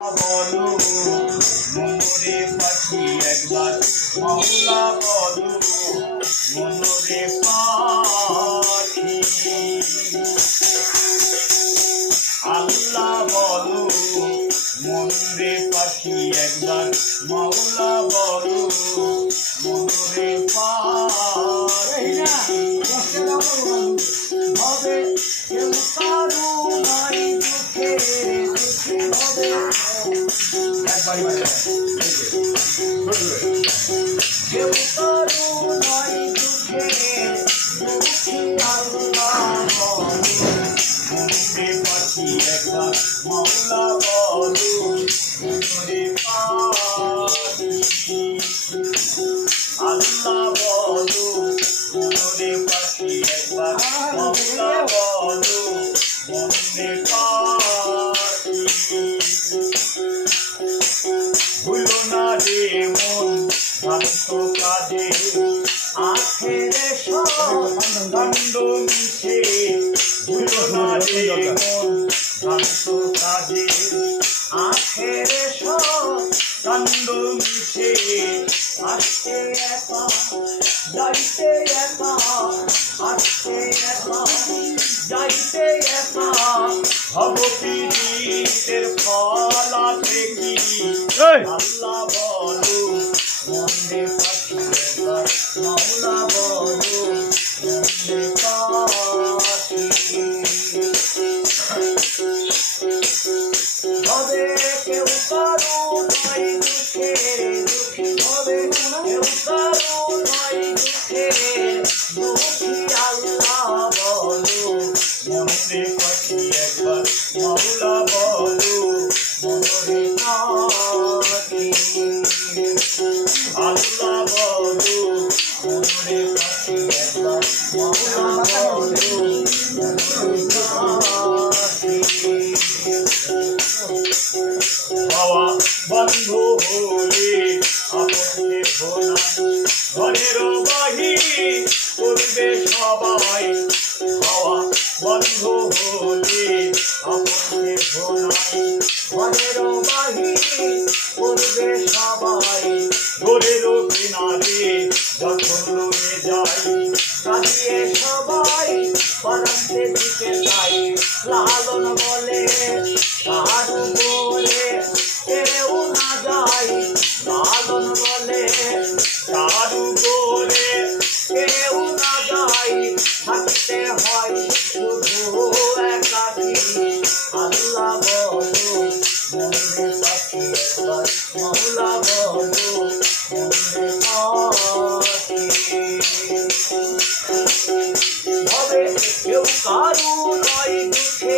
বলো মনরে পাখি একবার মাওলা বলো মনরে পাখি আল্লাহ বলো মনরে পাখি একবার মাওলা বলো মনরে পাখি হবে কেউ কারো নাই দুঃখে হবে কেউ কারো নাই দুঃখে দুঃখী আল্লাহ মনরে পাখি একবার মাওলা বলো মনরে পাখি আল্লাহ বলো মনরে পাখি একবার মাওলা বলো মনরে পাখি ভুলো না রে মন শান্ত কাজে আখেরে সব দণ্ড মিশে ভুলো না রে মন শান্ত কাজে আখেরে সব দণ্ড মিশে আসতে একা যাইতে একা আসতে একা যাইতে একা হব পীড়িতের ফল আছে কি আল্লাহ বলো মনরে পাখি একবার মাওলা বলো মনরে পাখি হবে কেউ কারো নাই দুঃখে দুঃখী হবে কেউ কারো নাই দুঃখে দুঃখী আল্লাহ বলো মনরে পাখি একবার মাওলা বলো মনরে পাখি আল্লাহ বলো মনরে পাখি একবার মাওলা বলো মনরে পাখি হাওয়া বন্ধ হলে আপনকে ভোলা ঘরের বাহির করবে সবাই হাওয়া বন্ধ হলে আপনকে ভোলাই ঘরের বাহির করবে সবাই ঘরের কিনারে যখন লয়ে যাই কাঁদিয়ে সবাই পরান্তে দিকে যাই লালন বলে কারু বলে কেউ না যায় লালন বলে কারু বলে কেউ না যায় থাকতে হয় শুধু একাকী আল্লাহ বলো মনরে পাখি একবার মাওলা বলো মনরে পাখি হবে কেউ কারো নাই দুঃখে